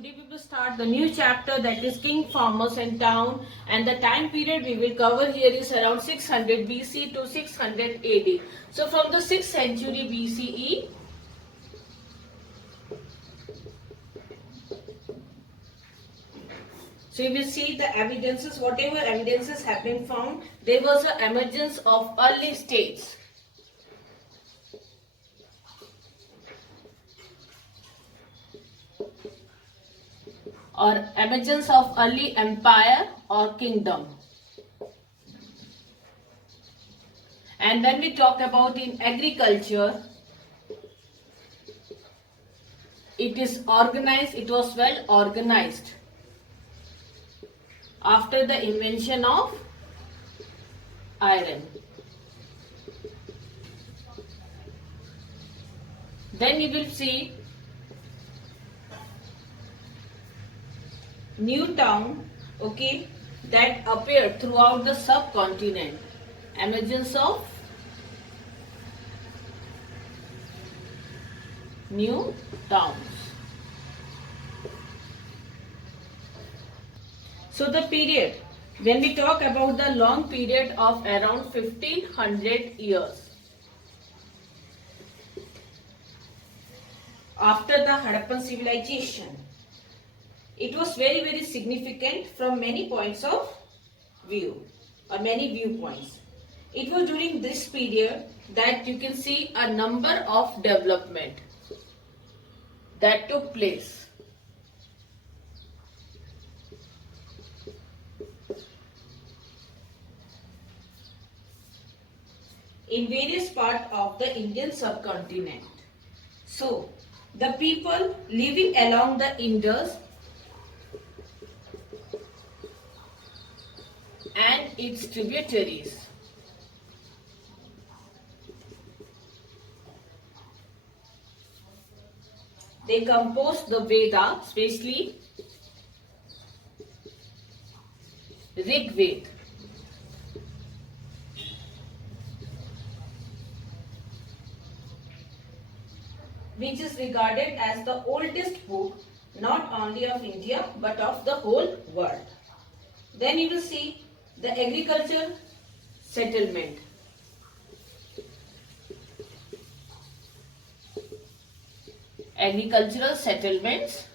today we will start the new chapter, that is King, Farmers and Town, and the time period we will cover here is around 600 BC to 600 AD. So from the 6th century BCE, so you will see the evidences, whatever evidences have been found, there was an emergence of early states. Or emergence of early empire or kingdom. And when we talk about in agriculture, it is organized, it was well organized after the invention of iron. Then you will see new town, okay, that appeared throughout the subcontinent. Emergence of new towns. So the period, when we talk about the long period of around 1500 years after the Harappan civilization, it was very significant from many points of view or many viewpoints. It was during this period that you can see a number of development that took place. In various parts of the Indian subcontinent. So, the people living along the Indus and its tributaries, they composed the Veda, especially Rig Veda. Which is regarded as the oldest book not only of India but of the whole world. Then you will see the agriculture settlement. Agricultural settlements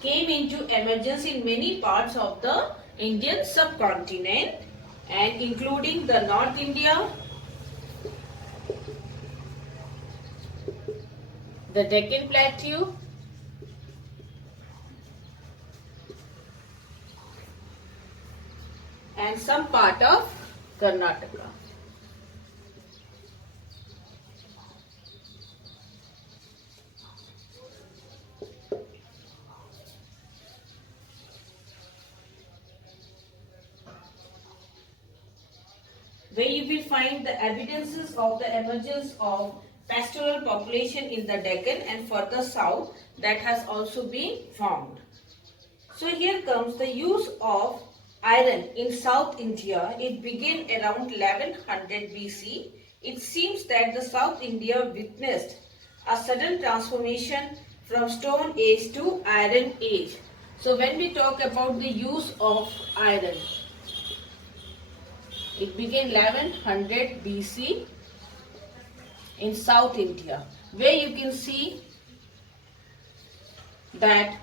came into emergence in many parts of the Indian subcontinent and including the North India, the Deccan Plateau, and some part of Karnataka. Where you will find the evidences of the emergence of pastoral population in the Deccan and further south that has also been found. So here comes the use of iron in South India. It began around 1100 BC. It seems that the South India witnessed a sudden transformation from Stone Age to Iron Age. So when we talk about the use of iron, it began 1100 BC in South India, where you can see that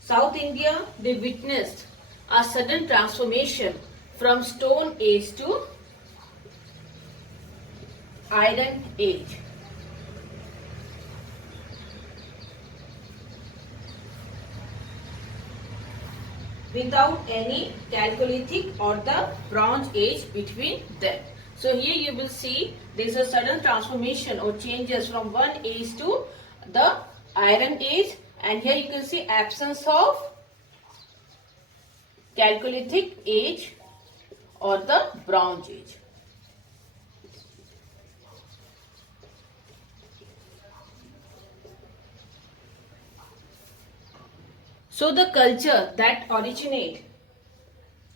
South India, they witnessed a sudden transformation from Stone Age to Iron Age. Without any Chalcolithic or the Bronze Age between them. So here you will see there is a sudden transformation or changes from one age to the Iron Age, and here you can see absence of Chalcolithic Age or the Bronze Age. So the culture that originate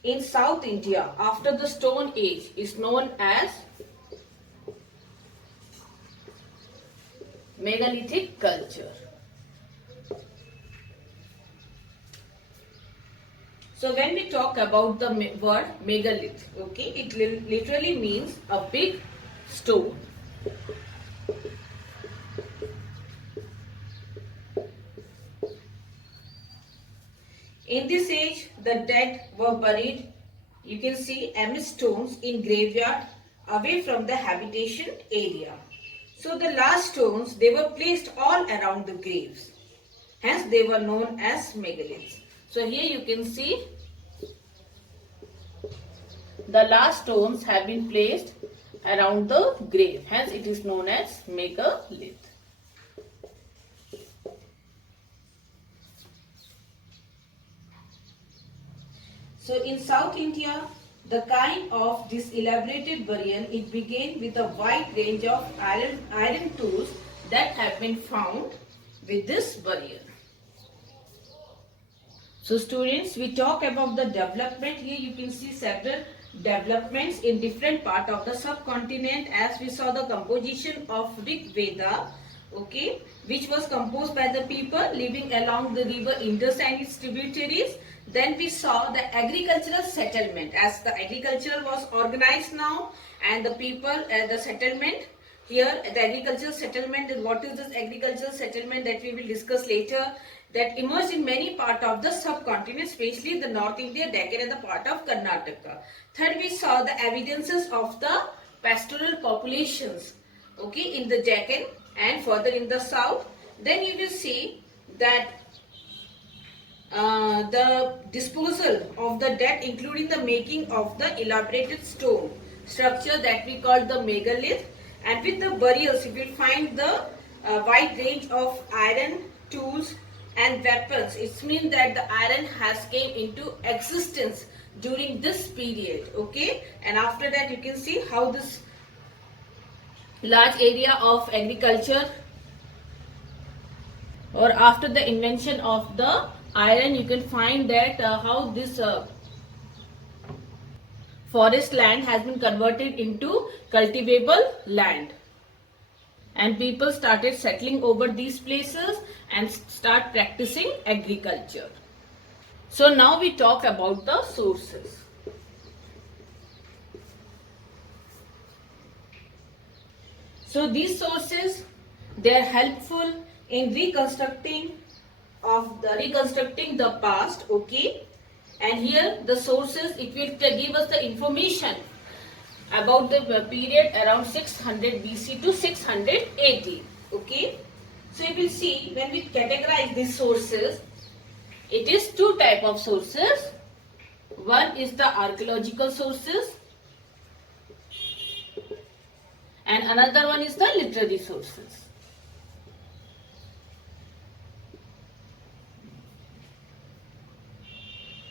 in South India after the Stone Age is known as megalithic culture. So when we talk about the word megalith, okay, it literally means a big stone. In this age, the dead were buried, you can see, amidst stones in graveyard away from the habitation area. So the last stones, they were placed all around the graves. Hence, they were known as megaliths. So here you can see the last stones have been placed around the grave. Hence, it is known as megalith. So in South India, the kind of this elaborated burial, it began with a wide range of iron tools that have been found with this burial. So students, we talk about the development. Here you can see several developments in different part of the subcontinent, as we saw the composition of Rig Veda, okay, which was composed by the people living along the river Indus and its tributaries. Then we saw the agricultural settlement, as the agriculture was organized now, and the people, the settlement. Here the agricultural settlement, and what is this agricultural settlement, that we will discuss later, that emerged in many parts of the subcontinent, especially the North India, Deccan and the part of Karnataka. Third, we saw the evidences of the pastoral populations, okay, in the Deccan and further in the south. Then you will see that the disposal of the dead, including the making of the elaborated stone structure that we call the megalith, and with the burials you will find the wide range of iron tools and weapons. It means that the iron has came into existence during this period, okay, and after that you can see how this large area of agriculture, or after the invention of the iron, you can find that how this forest land has been converted into cultivable land, and people started settling over these places and start practicing agriculture. So now we talk about the sources. So these sources, they are helpful in reconstructing the past, okay, and here the sources, it will give us the information about the period around 600 BC to 600 AD, okay. So you will see, when we categorize these sources, it is two type of sources. One is the archaeological sources and another one is the literary sources.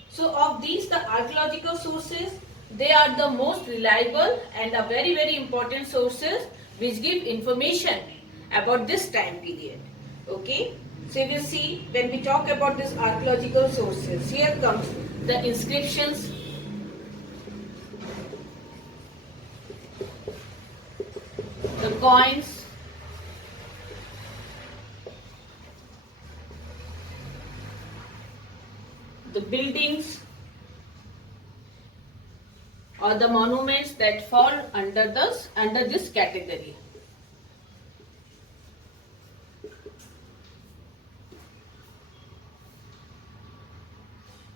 So of these, the archaeological sources, they are the most reliable and are very, very important sources which give information about this time period, okay. So you will see, when we talk about these archaeological sources, here comes the inscriptions, the coins, the buildings or the monuments that fall under this category.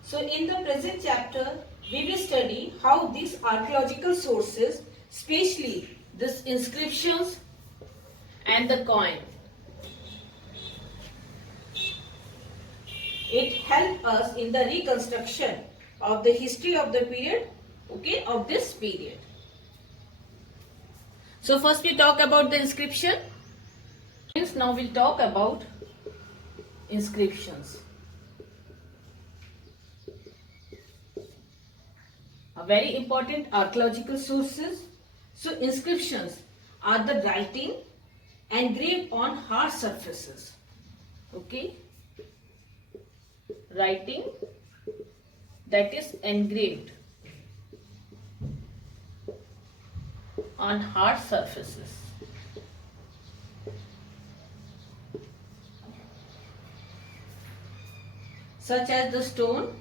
So in the present chapter, we will study how these archaeological sources, especially this inscriptions and the coin, it helps us in the reconstruction of the history of the period, okay, of this period. So first we talk about the inscription. Now we'll talk about inscriptions. A very important archaeological sources. So inscriptions are the writing engraved on hard surfaces, okay, writing that is engraved on hard surfaces. Such as the stone,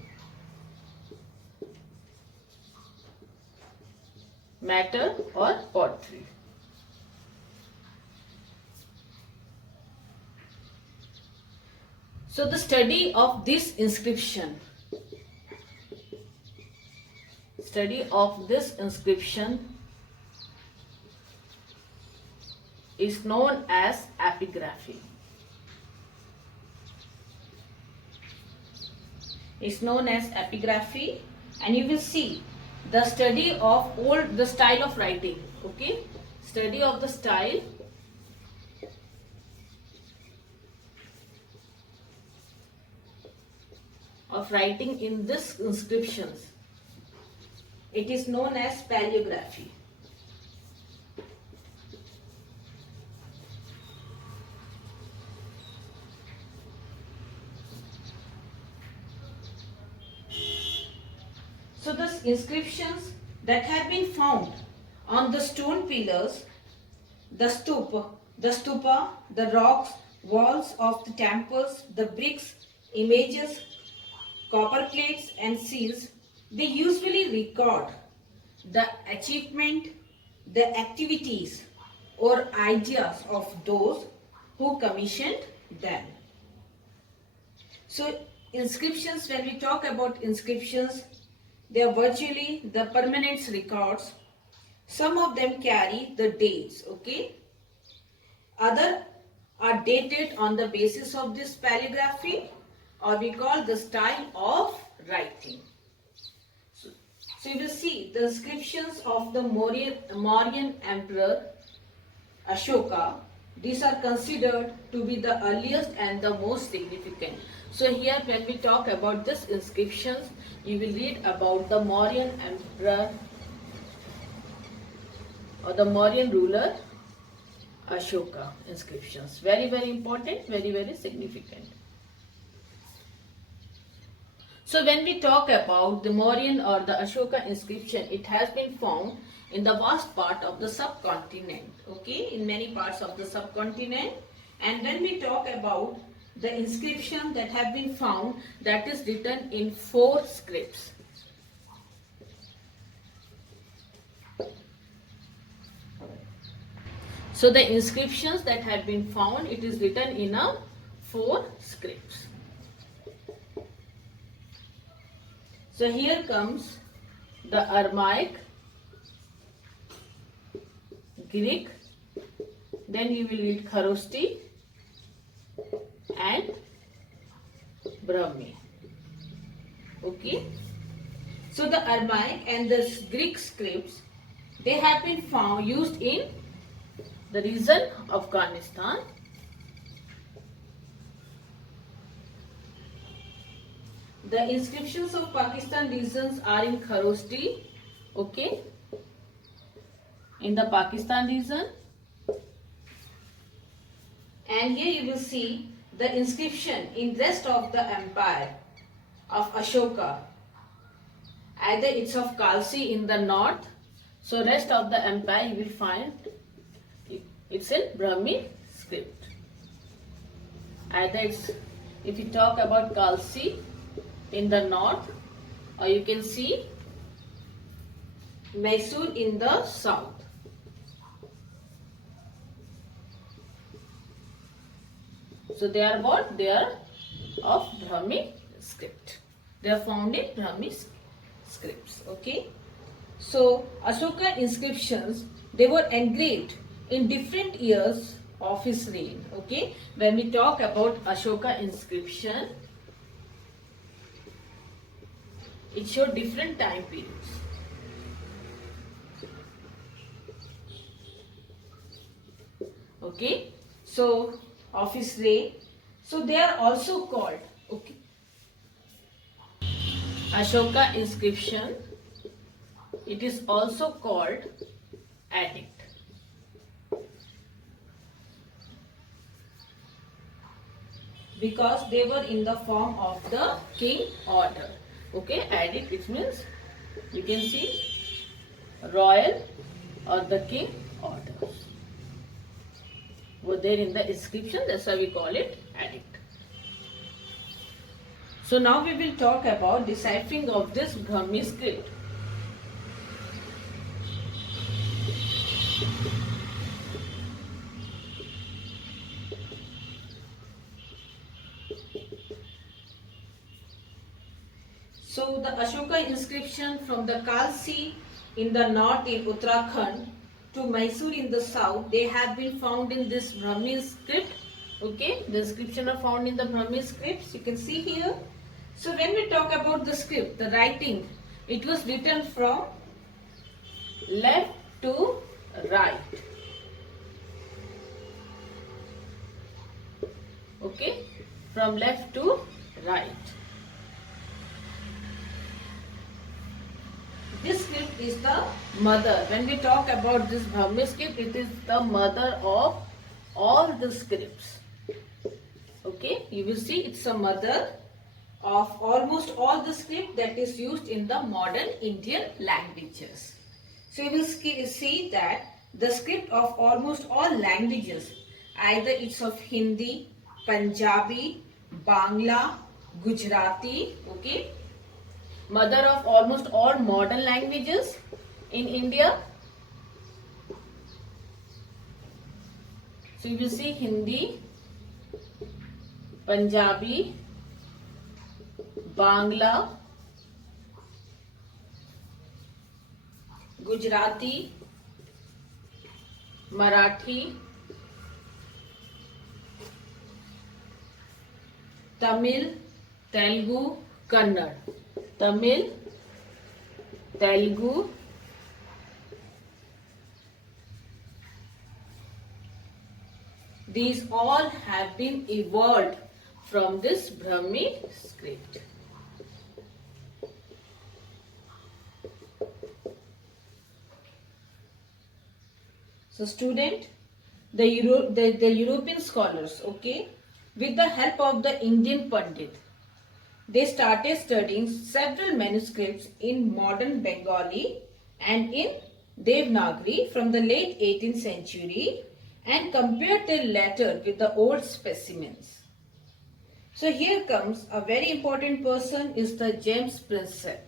matter or pottery. So the study of this inscription is known as epigraphy. Is known as epigraphy, and you will see the study of the style of writing. Okay, study of the style of writing in this inscriptions. It is known as paleography. So the inscriptions that have been found on the stone pillars, the stupa, the rocks, walls of the temples, the bricks, images, copper plates and seals, they usually record the achievement, the activities or ideas of those who commissioned them. So inscriptions, when we talk about inscriptions, they are virtually the permanent records. Some of them carry the dates, okay? Other are dated on the basis of this paleography, or we call the style of writing. So you will see the inscriptions of the Mauryan Emperor Ashoka. These are considered to be the earliest and the most significant. So here when we talk about this inscriptions, you will read about the Mauryan Emperor or the Mauryan ruler Ashoka inscriptions. Very, very important, very, very significant. So when we talk about the Mauryan or the Ashoka inscription, it has been found in the vast part of the subcontinent, okay, in many parts of the subcontinent. And when we talk about the inscription that have been found, that is written in 4 scripts. So the inscriptions that have been found, it is written in 4 scripts. So here comes the Aramaic, Greek, then you will read Kharoshthi and Brahmi. Okay. So the Aramaic and the Greek scripts, they have been found used in the region of Afghanistan. The inscriptions of Pakistan regions are in Kharoshthi, okay, in the Pakistan region. And here you will see the inscription in rest of the empire of Ashoka. Either it's of Khalsi in the north, so rest of the empire you will find it's in Brahmi script. Either it's, if you talk about Khalsi in the north, or you can see Mysore in the south. So they are what? They are of Brahmi script. They are found in Brahmi scripts. Okay. So Ashoka inscriptions, they were engraved in different years of his reign. Okay. When we talk about Ashoka inscription, it showed different time periods. Okay. So of his reign. So they are also called, okay, Ashoka inscription. It is also called edict. because they were in the form of the king order. Okay, edit, it means you can see royal or the king orders were there in the inscription. That's why we call it edict. So now we will talk about deciphering of this Brahmi script. So the Ashoka inscription from the Kalsi in the north in Uttarakhand to Mysore in the south, they have been found in this Brahmi script. Okay, the inscription are found in the Brahmi scripts. You can see here. So when we talk about the script, the writing, it was written from left to right. Okay, from left to right. This script is the mother. When we talk about this Brahmi script, it is the mother of all the scripts. Okay, you will see it's a mother of almost all the script that is used in the modern Indian languages. So you will see that the script of almost all languages, either it's of Hindi, Punjabi, Bangla, Gujarati, okay, mother of almost all modern languages in India. So you will see Hindi, Punjabi, Bangla, Gujarati, Marathi, Tamil, Telugu, Kannada. Tamil, Telugu, these all have been evolved from this Brahmi script. So student, the European scholars, okay, with the help of the Indian Pandit, they started studying several manuscripts in modern Bengali and in Devanagari from the late 18th century and compared their latter with the old specimens. So here comes a very important person is the James Prinsep.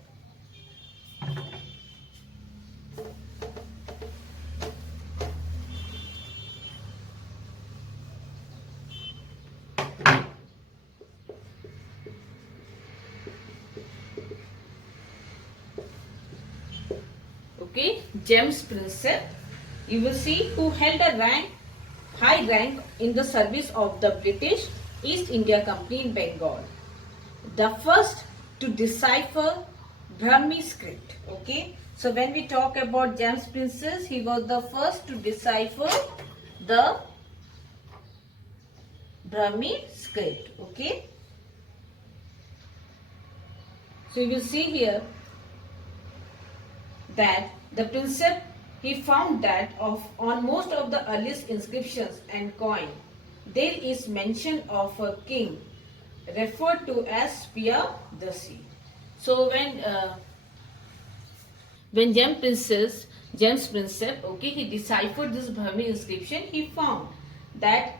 Okay, James Prinsep, you will see, who held a high rank in the service of the British East India Company in Bengal. The first to decipher Brahmi script. Okay, so when we talk about James Prinsep, he was the first to decipher the Brahmi script. Okay, so you will see here that the Prinsep, he found that on most of the earliest inscriptions and coin, there is mention of a king referred to as Piyadasi. So when James Prinsep, okay, he deciphered this Brahmi inscription, he found that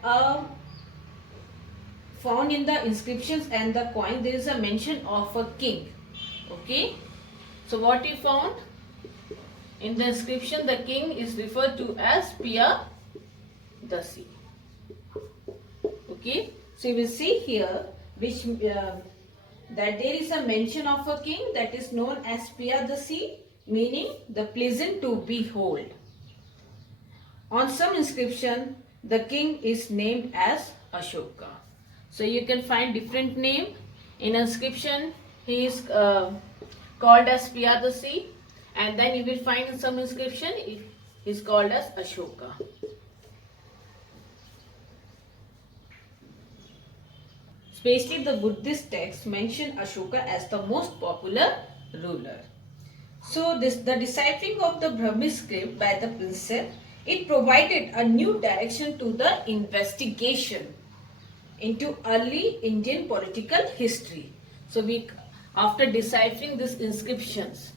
found in the inscriptions and the coin there is a mention of a king. Okay, so what he found? In the inscription, the king is referred to as Piyadasi. Okay, so you will see here which that there is a mention of a king that is known as Piyadasi, meaning the pleasant to behold. On some inscription, the king is named as Ashoka. So you can find different name in inscription. He is called as Piyadasi. And then you will find in some inscription, it is called as Ashoka. Especially the Buddhist texts mention Ashoka as the most popular ruler. So the deciphering of the Brahmi script by the Prinsep, it provided a new direction to the investigation. into early Indian political history. So after deciphering these inscriptions,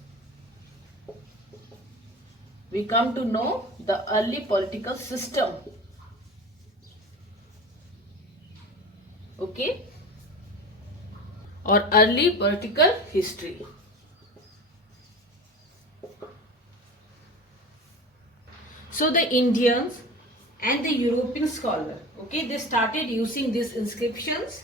we come to know the early political system. Okay? Or early political history. So the Indians and the European scholar, okay, they started using these inscriptions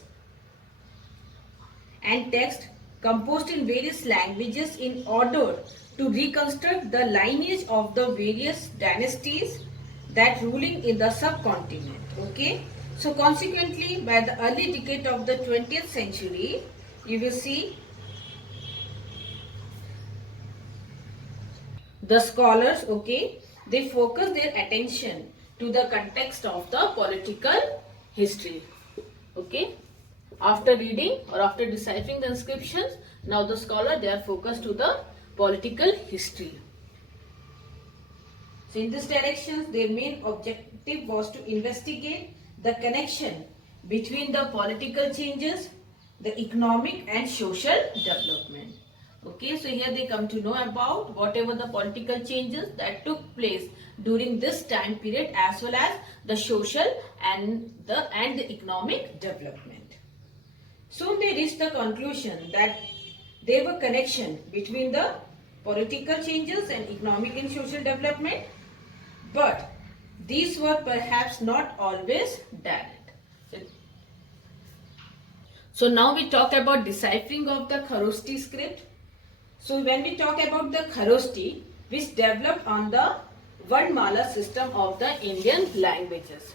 and text composed in various languages in order to reconstruct the lineage of the various dynasties that ruling in the subcontinent. Okay, so consequently, by the early decade of the 20th century, you will see the scholars, okay, they focus their attention to the context of the political history. Okay, after reading or after deciphering the inscriptions, now the scholar, they are focused to the political history. So in this direction, their main objective was to investigate the connection between the political changes, the economic and social development. Okay, so here they come to know about whatever the political changes that took place during this time period, as well as the social and the economic development. Soon they reached the conclusion that there were connection between the political changes and economic and social development, but these were perhaps not always direct. So now we talk about deciphering of the Kharoshti script. So when we talk about the Kharoshti, which developed on the Varnmala system of the Indian languages.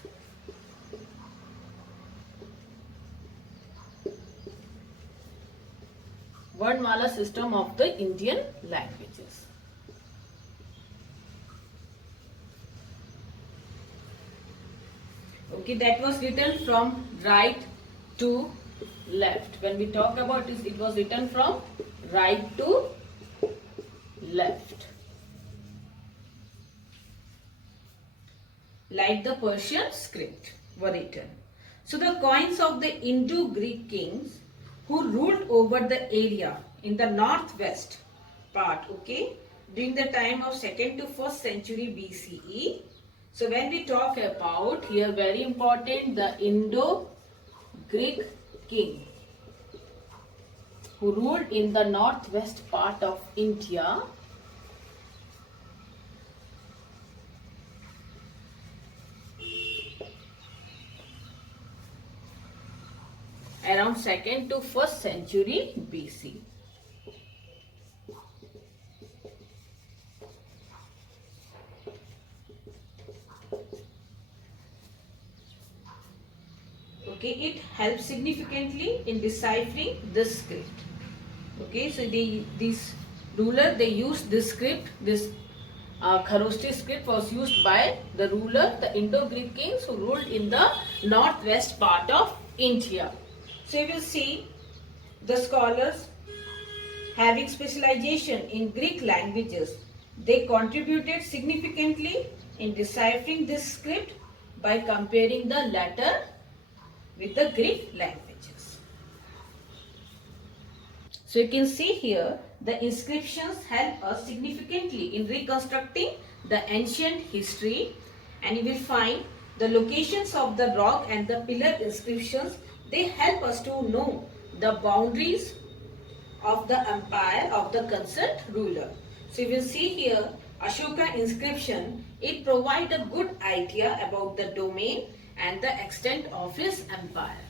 Varnmala system of the Indian languages. Okay, that was written from right to left. When we talk about this, it was written from right to left. Like the Persian script were written. So the coins of the Indo-Greek kings who ruled over the area in the northwest part, okay, during the time of 2nd to 1st century BCE. So when we talk about here, very important, the Indo-Greek king who ruled in the northwest part of India, around 2nd to 1st century BC. Okay, it helps significantly in deciphering this script. Okay, so these ruler, they used this script, this Kharoshti script was used by the ruler, the Indo-Greek kings who ruled in the northwest part of India. So you will see the scholars having specialization in Greek languages, they contributed significantly in deciphering this script by comparing the latter with the Greek languages. So you can see here the inscriptions help us significantly in reconstructing the ancient history, and you will find the locations of the rock and the pillar inscriptions, they help us to know the boundaries of the empire of the concerned ruler. So you will see here Ashoka inscription, it provides a good idea about the domain and the extent of his empire.